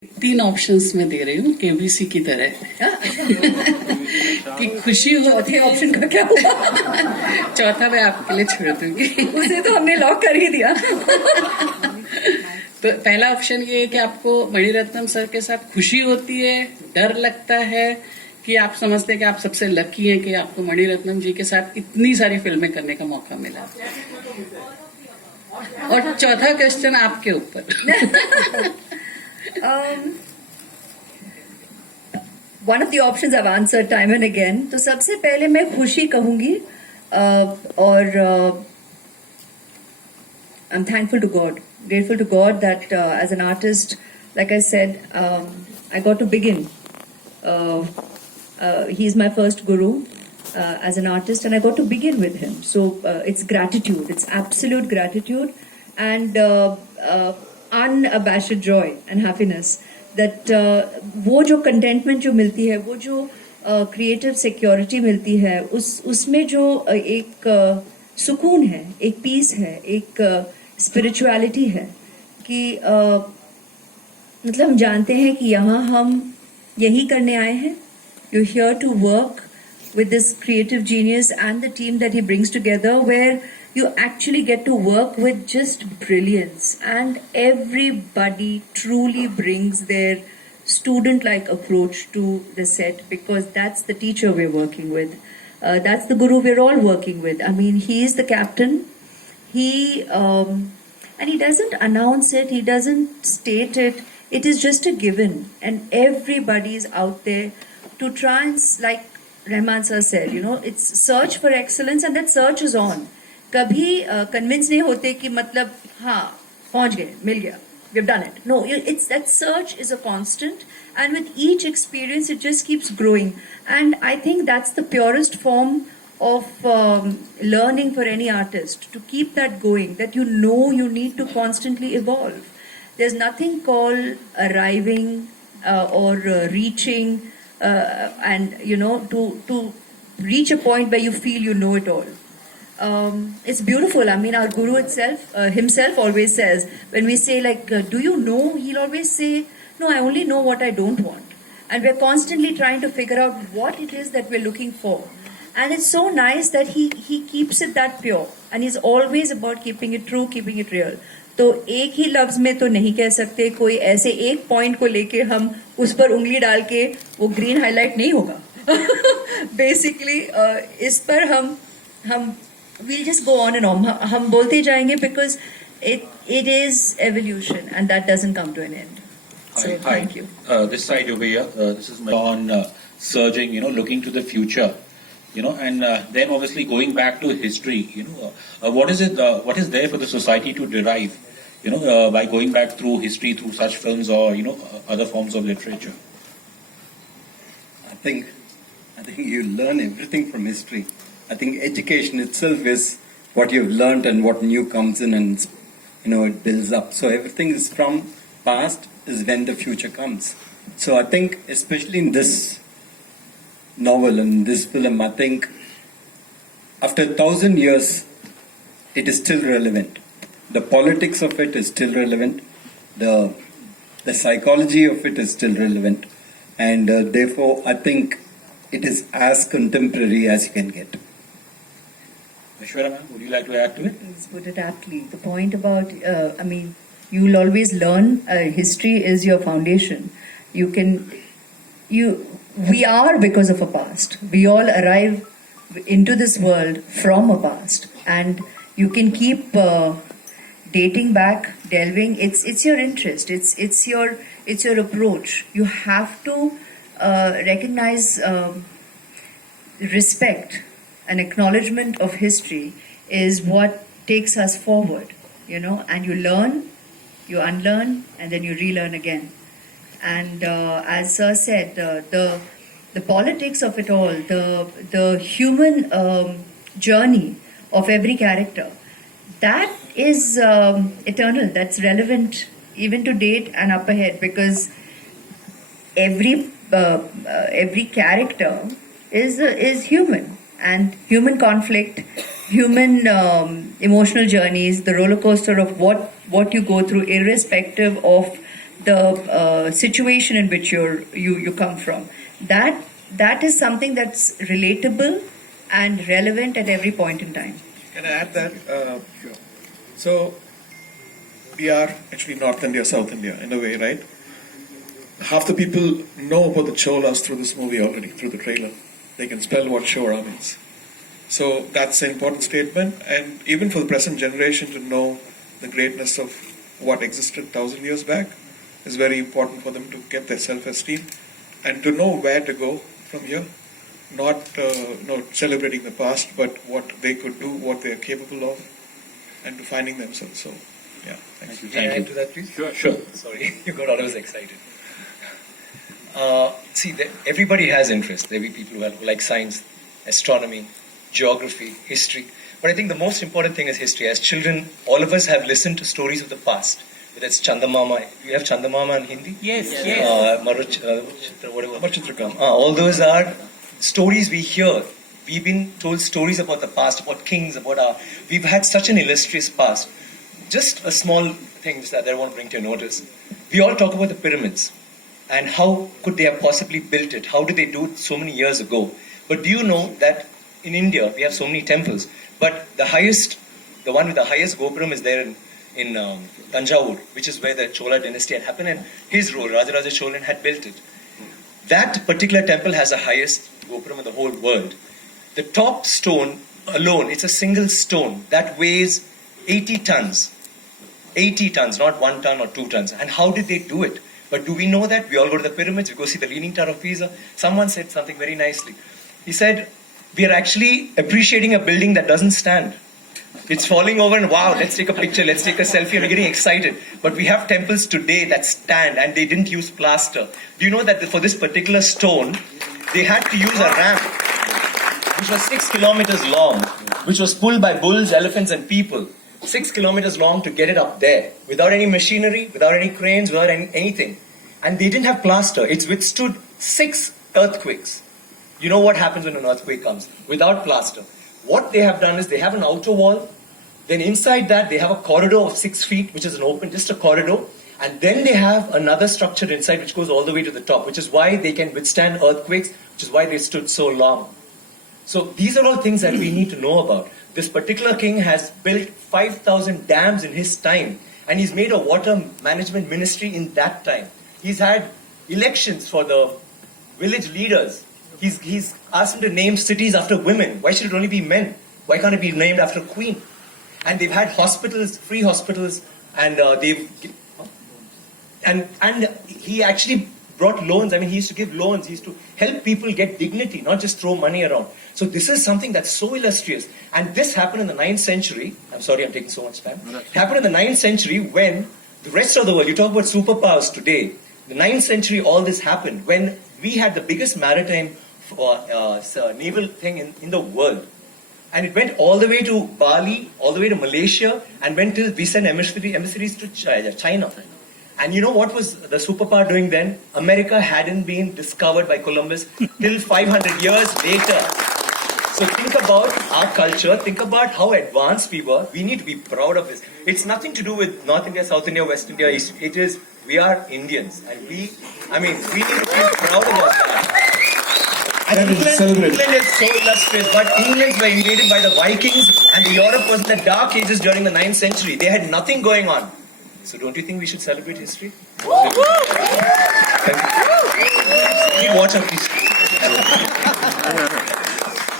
3 options में दे रही हूँ केबीसी की तरह कि खुशी हो। चौथे ऑप्शन का क्या हुआ? चौथा मैं आपके लिए छोड़ दूंगी। उसे तो हमने लॉक कर ही दिया। तो पहला ऑप्शन ये है कि आपको मणिरत्नम सर के साथ खुशी होती है, डर लगता है, कि आप समझते हैं कि आप सबसे लकी हैं कि आपको मणिरत्नम जी के साथ इतनी सारी फिल्में करने का मौका मिला। और चौथा क्वेश्चन आपके ऊपर। One of the options I've answered time and again. तो सबसे पहले मैं खुशी कहूंगी और I'm thankful to God, grateful to God that as an artist, like I said, I got to begin. He's my first guru as an artist, and I got to begin with him. So it's gratitude, it's absolute gratitude, and unabashed joy and happiness. That वो जो contentment जो मिलती है, वो जो creative security मिलती है, उसमें जो एक सुकून है, एक peace है, एक spirituality है, कि मतलब हम जानते हैं कि यहाँ हम यही करने आए हैं. You're here to work with this creative genius and the team that he brings together, where you actually get to work with just brilliance, and everybody truly brings their student-like approach to the set, because that's the teacher we're working with. That's the guru we're all working with. I mean, he is the captain. And he doesn't announce it, he doesn't state it. It is just a given, and everybody is out there to try and, like Rahman sir said, you know, it's search for excellence, and that search is on. कभी convince नहीं होते कि मतलब हाँ पहुंच गए, मिल गया, we've done it. No, it's that search is a constant, and with each experience it just keeps growing. And I think that's the purest form of learning for any artist, to keep that going, that you know you need to constantly evolve. There's nothing called arriving or reaching and, you know, to reach a point where you feel you know it all. It's beautiful. I mean, our guru itself, himself always says, when we say like, do you know? He'll always say, no, I only know what I don't want. And we're constantly trying to figure out what it is that we're looking for. And it's so nice that he keeps it that pure. And he's always about keeping it true, keeping it real. तो एक ही लफ्ज में तो नहीं कह सकते, कोई ऐसे एक पॉइंट को लेके हम उस पर उंगली डाल के वो ग्रीन हाईलाइट नहीं होगा. बेसिकली इस पर हम we'll just go on and on. हम बोलते जाएंगे, because it is evolution, and that doesn't come to an end. So thank you. This side over here, this is on surging, you know, looking to the future, you know, and then obviously going back to history, you know, what is there for the society to derive, you know, by going back through history, through such films or, you know, other forms of literature? I think you learn everything from history. I think education itself is what you've learned, and what new comes in, and, you know, it builds up. So everything is from past is when the future comes. So I think, especially in this novel and this film, I think after 1,000 years, it is still relevant. The politics of it is still relevant. The psychology of it is still relevant. And therefore, I think it is as contemporary as you can get. Aishwarya, ma'am, would you like to add to it? Please put it aptly. The point about, I mean, you'll always learn. History is your foundation. We are because of a past. We all arrive into this world from a past, and you can keep dating back, delving. It's your interest. It's your approach. You have to recognize, respect, an acknowledgement of history is what takes us forward, you know, and you learn, you unlearn, and then you relearn again. And as Sir said, the politics of it all, the human journey of every character, that is eternal, that's relevant even to date and up ahead, because every character is human. And human conflict, human emotional journeys, the roller coaster of what you go through, irrespective of the situation in which you come from. That is something that's relatable and relevant at every point in time. Can I add that? So, we are actually North India, South India, in a way, right? Half the people know about the Cholas through this movie already, through the trailer. They can spell what Chora means. So, that's an important statement. And even for the present generation to know the greatness of what existed 1,000 years back is very important for them to get their self-esteem and to know where to go from here. Not celebrating the past, but what they could do, what they are capable of, and to finding themselves. So, yeah, thank you. Can I add to that, please? Sure. Sorry, you got all of us excited. Everybody has interest. There will be people who like science, astronomy, geography, history. But I think the most important thing is history. As children, all of us have listened to stories of the past. Whether it's Chandamama, you have Chandamama in Hindi? Yes. Marutram. All those are stories we hear. We've been told stories about the past, about kings, we've had such an illustrious past. Just a small thing that I want to bring to your notice. We all talk about the pyramids and how could they have possibly built it? How did they do it so many years ago? But do you know that in India we have so many temples, but the one with the highest Gopuram is there in Tanjavur, which is where the Chola dynasty had happened, and his role, Rajaraja Cholan, had built it. That particular temple has the highest Gopuram in the whole world. The top stone alone, it's a single stone that weighs 80 tons. 80 tons, not 1 ton or 2 tons. And how did they do it? But do we know that? We all go to the pyramids, we go see the Leaning Tower of Pisa. Someone said something very nicely. He said, we are actually appreciating a building that doesn't stand. It's falling over and wow, let's take a picture, let's take a selfie, and we're getting excited. But we have temples today that stand and they didn't use plaster. Do you know that for this particular stone, they had to use a ramp which was 6 kilometers long, which was pulled by bulls, elephants and people. 6 kilometers long to get it up there, without any machinery, without any cranes, without anything. And they didn't have plaster. It's withstood 6 earthquakes. You know what happens when an earthquake comes? Without plaster. What they have done is they have an outer wall, then inside that they have a corridor of 6 feet, which is an open, just a corridor, and then they have another structure inside which goes all the way to the top, which is why they can withstand earthquakes, which is why they stood so long. So these are all things that we need to know about. This particular king has built 5,000 dams in his time, and he's made a water management ministry in that time. He's had elections for the village leaders. He's asked them to name cities after women. Why should it only be men? Why can't it be named after a queen? And they've had hospitals, free hospitals, and he actually brought loans. I mean, he used to give loans. He used to help people get dignity, not just throw money around. So this is something that's so illustrious. And this happened in the 9th century. I'm sorry I'm taking so much time. It happened in the 9th century when the rest of the world, you talk about superpowers today, the 9th century all this happened when we had the biggest maritime naval thing in the world. And it went all the way to Bali, all the way to Malaysia, and went till we sent emissaries to China. And you know what was the superpower doing then? America hadn't been discovered by Columbus till 500 years later. So think about our culture, think about how advanced we were. We need to be proud of this. It's nothing to do with North India, South India, West India, East. It is, we are Indians. And we need to feel proud about that. And England is so illustrious, but England were invaded by the Vikings and Europe was in the dark ages during the 9th century. They had nothing going on. So don't you think we should celebrate history? Thank you. Watch our history.